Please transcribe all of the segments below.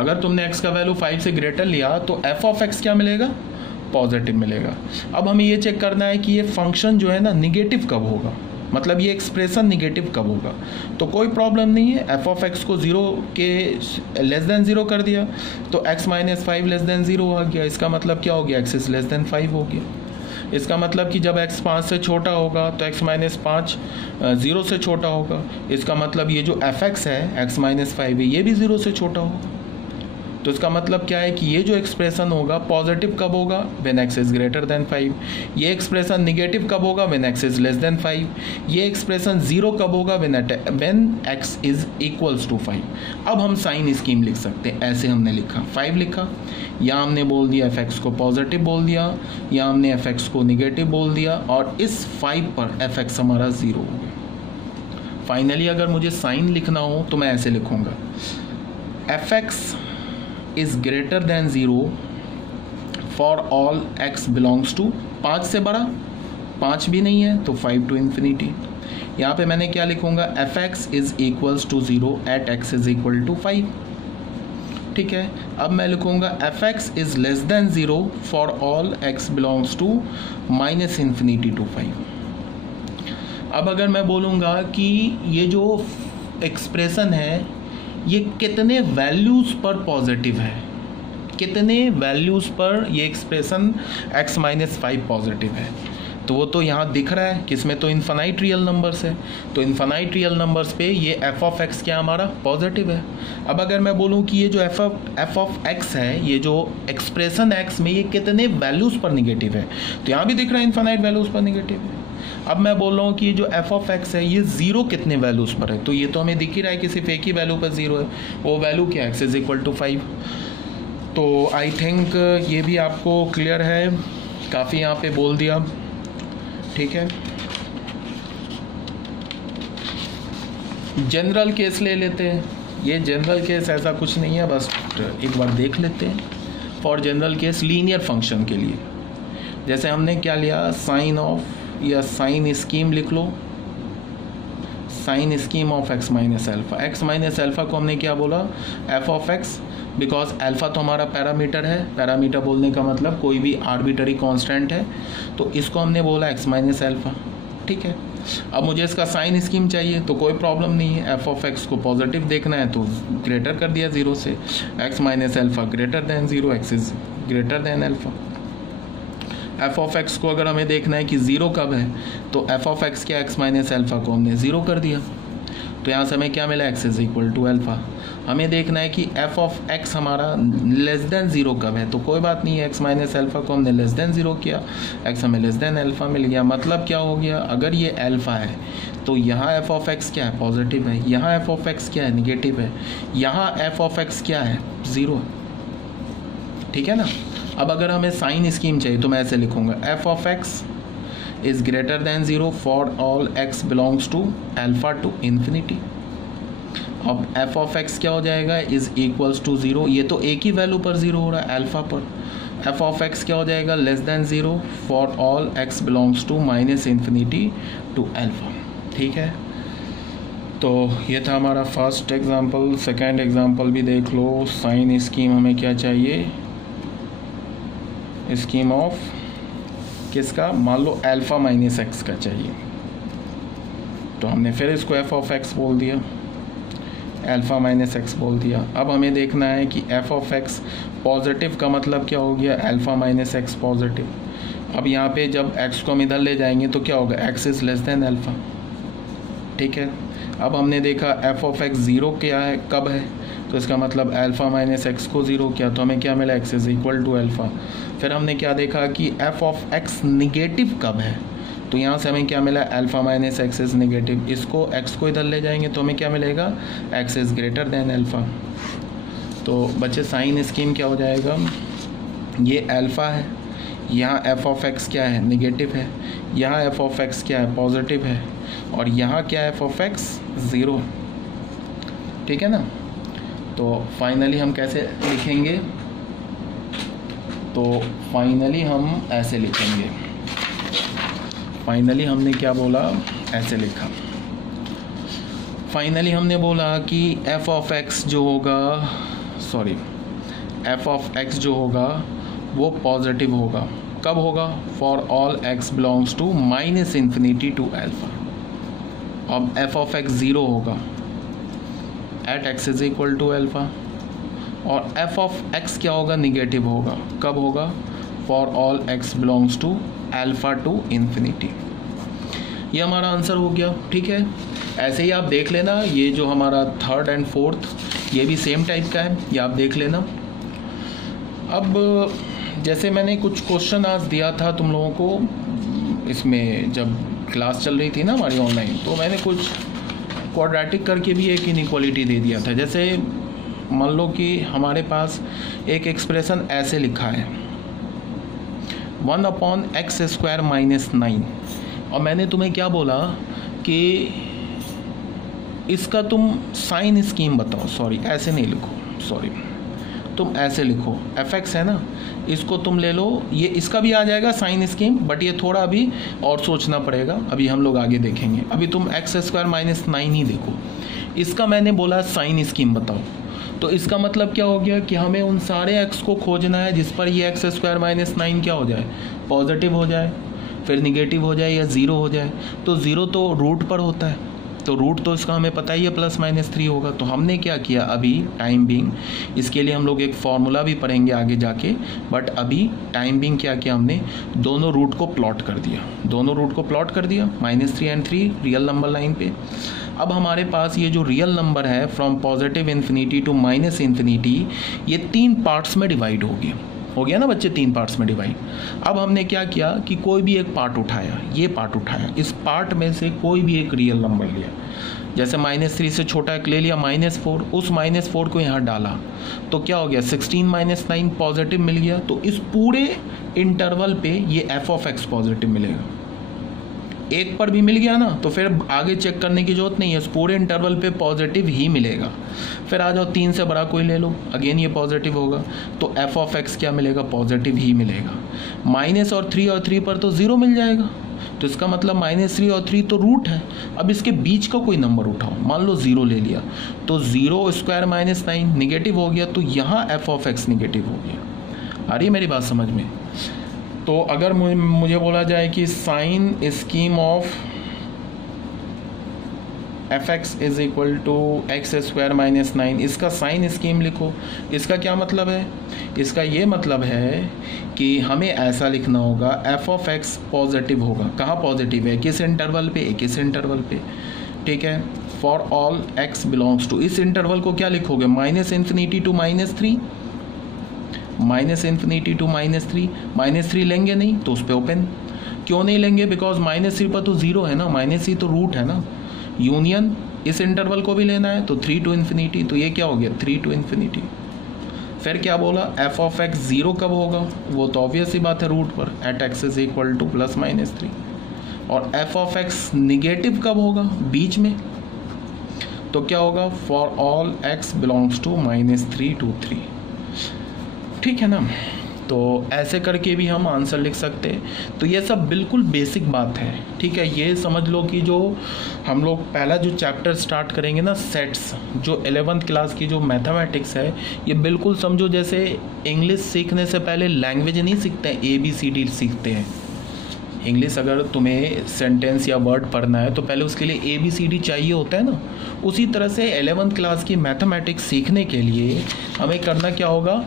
अगर तुमने x का वैल्यू 5 से ग्रेटर लिया तो f ऑफ x क्या मिलेगा, पॉजिटिव मिलेगा। अब हमें ये चेक करना है कि ये फंक्शन जो है ना निगेटिव कब होगा, मतलब ये एक्सप्रेशन निगेटिव कब होगा। तो कोई प्रॉब्लम नहीं है, f ऑफ x को 0 के लेस देन 0 कर दिया तो x माइनस 5 लेस देन 0 आ गया। इसका मतलब क्या हो गया, x इज लेस देन 5 हो गया। इसका मतलब कि जब x 5 से छोटा होगा तो x माइनस 5 0 से छोटा होगा। इसका मतलब ये जो fx है x माइनस 5 है ये भी 0 से छोटा होगा। तो इसका मतलब क्या है कि ये जो एक्सप्रेशन होगा पॉजिटिव कब होगा, when x is greater than 5। ये एक्सप्रेशन निगेटिव कब होगा, when x is less than 5। ये एक्सप्रेशन 0 कब होगा, when x is equals to 5। अब हम साइन स्कीम लिख सकते हैं। ऐसे हमने लिखा 5 लिखा, या हमने बोल दिया fx को पॉजिटिव बोल दिया, या हमने fx को निगेटिव बोल दिया, और इस 5 पर fx हमारा 0 हो गया। फाइनली अगर मुझे साइन लिखना हो तो मैं ऐसे लिखूंगा, fx is greater than 0 for all x belongs to 5 से बड़ा, 5 भी नहीं है तो 5 to infinity। यहाँ पे मैंने क्या लिखूंगा, fx is equals to 0 at x is equal to 5। ठीक है, अब मैं लिखूंगा fx is less than 0 for all x belongs to minus infinity to 5। अब अगर मैं बोलूँगा कि ये जो एक्सप्रेशन है ये कितने वैल्यूज़ पर पॉजिटिव है, कितने वैल्यूज़ पर ये एक्सप्रेशन x माइनस 5 पॉजिटिव है, तो वो तो यहाँ दिख रहा है कि इसमें तो इन्फानाइट रियल नंबर्स है। तो इन्फानाइट रियल नंबर्स पे ये f ऑफ x क्या हमारा पॉजिटिव है। अब अगर मैं बोलूँ कि ये जो f ऑफ x है, ये जो एक्सप्रेशन x में ये कितने वैल्यूज़ पर निगेटिव है, तो यहाँ भी दिख रहा है इन्फानाइट वैल्यूज़ पर निगेटिव है। अब मैं बोल रहा हूँ कि ये जो f ऑफ x है ये 0 कितने वैल्यूज़ पर है, तो ये तो हमें दिख ही रहा है कि सिर्फ एक ही वैल्यू पर 0 है, वो वैल्यू क्या है, x इज इक्वल टू 5। तो आई थिंक ये भी आपको क्लियर है, काफ़ी यहाँ पे बोल दिया। ठीक है, जनरल केस ले लेते हैं। ये जनरल केस ऐसा कुछ नहीं है, बस एक बार देख लेते हैं। For general case linear function के लिए जैसे हमने क्या लिया, साइन ऑफ या साइन स्कीम लिख लो, sign scheme of x minus alpha. x minus alpha को हमने क्या बोला, f of x, because alpha तो हमारा पैरामीटर है। पैरामीटर बोलने का मतलब कोई भी आर्बिटरी कांस्टेंट है, तो इसको हमने बोला x माइनस एल्फा। ठीक है, अब मुझे इसका साइन स्कीम चाहिए तो कोई प्रॉब्लम नहीं है, f ऑफ x को पॉजिटिव देखना है तो ग्रेटर कर दिया 0 से, x minus alpha greater than 0, x is greater then alpha. f of x को अगर हमें देखना है कि 0 कब है, तो f ऑफ x क्या, x माइनस एल्फा को हमने 0 कर दिया, तो यहाँ से हमें क्या मिला, x is equal to alpha. हमें देखना है कि f ऑफ x हमारा लेस देन 0 कब है, तो कोई बात नहीं है, x माइनस एल्फा को हमने लेस देन 0 किया, x हमें लेस देन एल्फा मिल गया। मतलब क्या हो गया, अगर ये एल्फा है तो यहाँ f ऑफ x क्या है, पॉजिटिव है, यहाँ f ऑफ x क्या है, निगेटिव है, यहाँ f ऑफ x क्या है, 0। ठीक है ना। अब अगर हमें साइन स्कीम चाहिए तो मैं ऐसे लिखूंगा, f of x is greater than 0 for all x belongs to alpha to infinity. अब f ऑफ x क्या हो जाएगा, इज इक्वल्स टू 0, ये तो एक ही वैल्यू पर 0 हो रहा है एल्फा पर। f ऑफ x क्या हो जाएगा, less than 0 for all x belongs to minus infinity to alpha. ठीक है, तो ये था हमारा फर्स्ट एग्जांपल। सेकंड एग्जांपल भी देख लो। साइन स्कीम हमें क्या चाहिए, स्कीम ऑफ किसका, मान लो एल्फा माइनस एक्स का चाहिए, तो हमने फिर इसको f ऑफ x बोल दिया, एल्फा माइनस एक्स बोल दिया। अब हमें देखना है कि f ऑफ x पॉजिटिव का मतलब क्या हो गया, एल्फा माइनस एक्स पॉजिटिव। अब यहाँ पे जब x को हम इधर ले जाएंगे तो क्या होगा, x is less then alpha. ठीक है, अब हमने देखा f ऑफ x 0 क्या है, कब है, तो इसका मतलब एल्फा माइनस एक्स को 0 किया तो हमें क्या मिला, x is equal to alpha. फिर हमने क्या देखा कि f ऑफ x निगेटिव कब है, तो यहाँ से हमें क्या मिला, alpha minus x is negative. इसको x को इधर ले जाएंगे तो हमें क्या मिलेगा, x is greater then alpha. तो बच्चे साइन स्कीम क्या हो जाएगा, ये एल्फा है, यहाँ f ऑफ x क्या है, निगेटिव है, यहाँ f ऑफ x क्या है, पॉजिटिव है, और यहाँ क्या है, f ऑफ x 0। ठीक है ना। तो फाइनली हम कैसे लिखेंगे, तो फाइनली हम ऐसे लिखेंगे, फाइनली हमने क्या बोला, ऐसे लिखा। फाइनली हमने बोला कि f ऑफ x जो होगा सॉरी एफ ऑफ एक्स जो होगा वो पॉजिटिव होगा। कब होगा? For all x belongs to minus infinity to alpha. अब एफ ऑफ एक्स ज़ीरो होगा at x is equal to alpha, और एफ ऑफ एक्स क्या होगा? निगेटिव होगा। कब होगा? For all x belongs to alpha to infinity. ये हमारा आंसर हो गया। ठीक है, ऐसे ही आप देख लेना, ये जो हमारा थर्ड एंड फोर्थ ये भी सेम टाइप का है, ये आप देख लेना। अब जैसे मैंने कुछ क्वेश्चन आज दिया था तुम लोगों को, इसमें जब क्लास चल रही थी ना हमारी ऑनलाइन, तो मैंने कुछ क्वाड्रेटिक करके भी एक इनइक्वालिटी दे दिया था। जैसे मान लो कि हमारे पास एक एक्सप्रेशन ऐसे लिखा है 1/x² - 9, और मैंने तुम्हें क्या बोला कि इसका तुम साइन स्कीम बताओ। सॉरी ऐसे नहीं लिखो, सॉरी तुम ऐसे लिखो, fx है ना, इसको तुम ले लो, ये इसका भी आ जाएगा साइन स्कीम, बट ये थोड़ा अभी और सोचना पड़ेगा, अभी हम लोग आगे देखेंगे। अभी तुम x² - 9 ही देखो, इसका मैंने बोला साइन स्कीम बताओ, तो इसका मतलब क्या हो गया कि हमें उन सारे x को खोजना है जिस पर ये x² - 9 क्या हो जाए? पॉजिटिव हो जाए, फिर निगेटिव हो जाए या ज़ीरो हो जाए। तो ज़ीरो तो रूट पर होता है, तो रूट तो इसका हमें पता ही है +-3 होगा। तो हमने क्या किया अभी टाइम बीइंग, इसके लिए हम लोग एक फॉर्मूला भी पढ़ेंगे आगे जाके, बट अभी टाइम बीइंग क्या किया हमने, दोनों रूट को प्लॉट कर दिया, दोनों रूट को प्लॉट कर दिया, -3 और 3 रियल नंबर लाइन पे। अब हमारे पास ये जो रियल नंबर है from positive infinity to minus infinity, ये 3 पार्ट्स में डिवाइड हो गया ना बच्चे, 3 पार्ट्स में डिवाइड। अब हमने क्या किया कि कोई भी एक पार्ट उठाया, ये पार्ट उठाया, इस पार्ट में से कोई भी एक रियल नंबर लिया, जैसे -3 से छोटा एक ले लिया -4, उस -4 को यहाँ डाला, तो क्या हो गया 16 - 9 पॉजिटिव मिल गया। तो इस पूरे इंटरवल पे ये एफ ऑफ एक्स पॉजिटिव मिलेगा। एक पर भी मिल गया ना, तो फिर आगे चेक करने की जरूरत नहीं है, इस पूरे इंटरवल पे पॉजिटिव ही मिलेगा। फिर आ जाओ 3 से बड़ा कोई ले लो, अगेन ये पॉजिटिव होगा, तो एफ ऑफ एक्स क्या मिलेगा? पॉजिटिव ही मिलेगा। -3 और 3 पर तो 0 मिल जाएगा, तो इसका मतलब -3 और 3 तो रूट है। अब इसके बीच का कोई नंबर उठाओ, मान लो 0 ले लिया, तो 0² - 9 निगेटिव हो गया, तो यहाँ एफ ऑफ एक्स निगेटिव हो गया। आ रही है मेरी बात समझ में? तो अगर मुझे बोला जाए कि sign scheme of fx is equal to x² - 9, इसका साइन स्कीम लिखो। इसका क्या मतलब है? इसका ये मतलब है कि हमें ऐसा लिखना होगा एफ ऑफ एक्स पॉजिटिव होगा। कहाँ पॉजिटिव है? किस इंटरवल पे? किस इंटरवल पे? ठीक है, for all x belongs to, इस इंटरवल को क्या लिखोगे? -Infinity to -3, -infinity to -3। -3 लेंगे नहीं तो उस पर ओपन, क्यों नहीं लेंगे? बिकॉज -3 पर तो 0 है ना, -3 तो रूट है ना। यूनियन इस इंटरवल को भी लेना है, तो 3 टू इन्फिनिटी, तो ये क्या हो गया 3 टू इन्फिनिटी। फिर क्या बोला? एफ ऑफ एक्स 0 कब होगा? वो तो ऑब्वियस ही बात है रूट पर, at x is equal to +-3। और एफ ऑफ एक्स निगेटिव कब होगा? बीच में, तो क्या होगा? For all x belongs to -3 to 3। ठीक है ना? तो ऐसे करके भी हम आंसर लिख सकते हैं। तो ये सब बिल्कुल बेसिक बात है। ठीक है, ये समझ लो कि जो हम लोग पहला जो चैप्टर स्टार्ट करेंगे ना, सेट्स, जो 11th क्लास की जो मैथमेटिक्स है, ये बिल्कुल समझो जैसे इंग्लिश सीखने से पहले लैंग्वेज नहीं सीखते हैं, ABCD सीखते हैं। इंग्लिश अगर तुम्हें सेंटेंस या वर्ड पढ़ना है तो पहले उसके लिए ABCD चाहिए होता है ना, उसी तरह से 11th क्लास की मैथमेटिक्स सीखने के लिए हमें करना क्या होगा?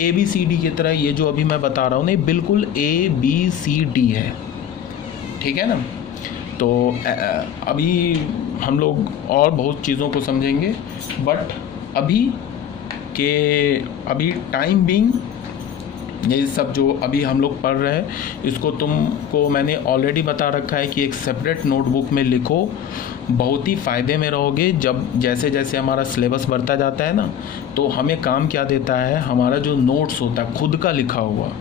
ABCD की तरह ये जो अभी मैं बता रहा हूँ नहीं, बिल्कुल ABCD है। ठीक है ना? तो अभी हम लोग और बहुत चीज़ों को समझेंगे, बट अभी टाइम बीइंग ये सब जो अभी हम लोग पढ़ रहे हैं, इसको तुमको मैंने ऑलरेडी बता रखा है कि एक सेपरेट नोटबुक में लिखो, बहुत ही फ़ायदे में रहोगे। जब जैसे जैसे हमारा सिलेबस बढ़ता जाता है ना, तो हमें काम क्या देता है, हमारा जो नोट्स होता है खुद का लिखा हुआ।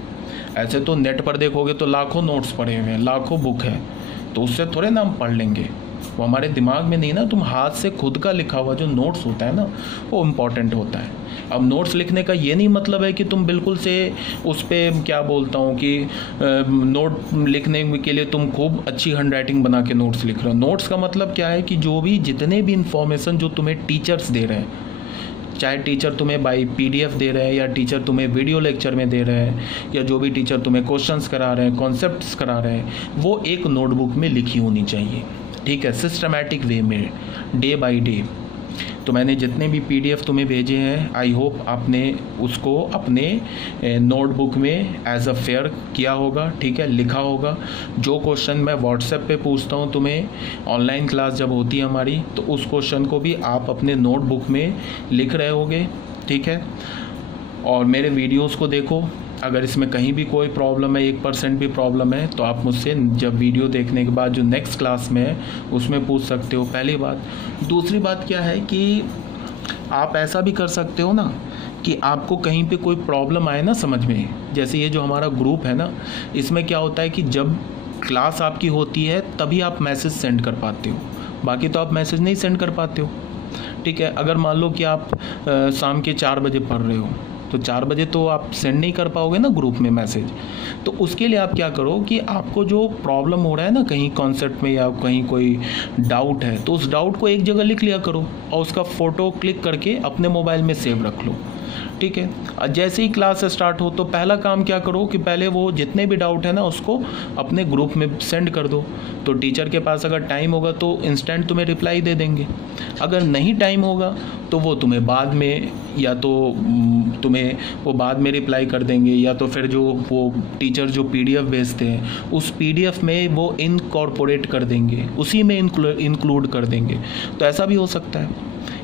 ऐसे तो नेट पर देखोगे तो लाखों नोट्स पढ़े हुए हैं, लाखों बुक है, तो उससे थोड़े ना हम पढ़ लेंगे, वो हमारे दिमाग में नहीं ना। तुम हाथ से खुद का लिखा हुआ जो नोट्स होता है ना, वो इम्पॉर्टेंट होता है। अब नोट्स लिखने का ये नहीं मतलब है कि तुम बिल्कुल से उस पर क्या बोलता हूँ कि नोट लिखने के लिए तुम खूब अच्छी हैंडराइटिंग बना के नोट्स लिख रहे हो। नोट्स का मतलब क्या है कि जो भी जितने भी इंफॉर्मेशन जो तुम्हें टीचर्स दे रहे हैं, चाहे टीचर तुम्हें बाई PDF दे रहे हैं या टीचर तुम्हें वीडियो लेक्चर में दे रहे हैं या जो भी टीचर तुम्हें क्वेश्चंस करा रहे हैं, कॉन्सेप्ट्स करा रहे हैं, वो एक नोटबुक में लिखी होनी चाहिए, ठीक है, सिस्टमैटिक वे में, डे बाय डे। तो मैंने जितने भी PDF तुम्हें भेजे हैं, आई होप आपने उसको अपने नोटबुक में एज अ फेयर किया होगा, ठीक है, लिखा होगा। जो क्वेश्चन मैं व्हाट्सएप पे पूछता हूँ तुम्हें, ऑनलाइन क्लास जब होती है हमारी, तो उस क्वेश्चन को भी आप अपने नोटबुक में लिख रहे होगे, ठीक है। और मेरे वीडियोस को देखो, अगर इसमें कहीं भी कोई प्रॉब्लम है, 1% भी प्रॉब्लम है, तो आप मुझसे जब वीडियो देखने के बाद जो नेक्स्ट क्लास में है उसमें पूछ सकते हो, पहली बात। दूसरी बात क्या है कि आप ऐसा भी कर सकते हो ना कि आपको कहीं पे कोई प्रॉब्लम आए ना समझ में, जैसे ये जो हमारा ग्रुप है ना, इसमें क्या होता है कि जब क्लास आपकी होती है तभी आप मैसेज सेंड कर पाते हो, बाकी तो आप मैसेज नहीं सेंड कर पाते हो, ठीक है। अगर मान लो कि आप शाम के 4 बजे पढ़ रहे हो, तो 4 बजे तो आप सेंड नहीं कर पाओगे ना ग्रुप में मैसेज। तो उसके लिए आप क्या करो कि आपको जो प्रॉब्लम हो रहा है ना कहीं कॉन्सेप्ट में या कहीं कोई डाउट है, तो उस डाउट को एक जगह लिख लिया करो और उसका फ़ोटो क्लिक करके अपने मोबाइल में सेव रख लो, ठीक है। जैसे ही क्लास स्टार्ट हो तो पहला काम क्या करो कि पहले वो जितने भी डाउट है ना उसको अपने ग्रुप में सेंड कर दो। तो टीचर के पास अगर टाइम होगा तो इंस्टेंट तुम्हें रिप्लाई दे देंगे, अगर नहीं टाइम होगा तो वो तुम्हें बाद में, या तो तुम्हें वो बाद में रिप्लाई कर देंगे, या तो फिर जो वो टीचर जो PDF भेजते हैं उस PDF में वो इनकॉर्पोरेट कर देंगे, उसी में इंक्लूड कर देंगे। तो ऐसा भी हो सकता है।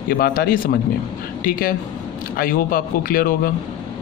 ये बात आ रही है समझ में, ठीक है। आई होप आपको क्लियर होगा।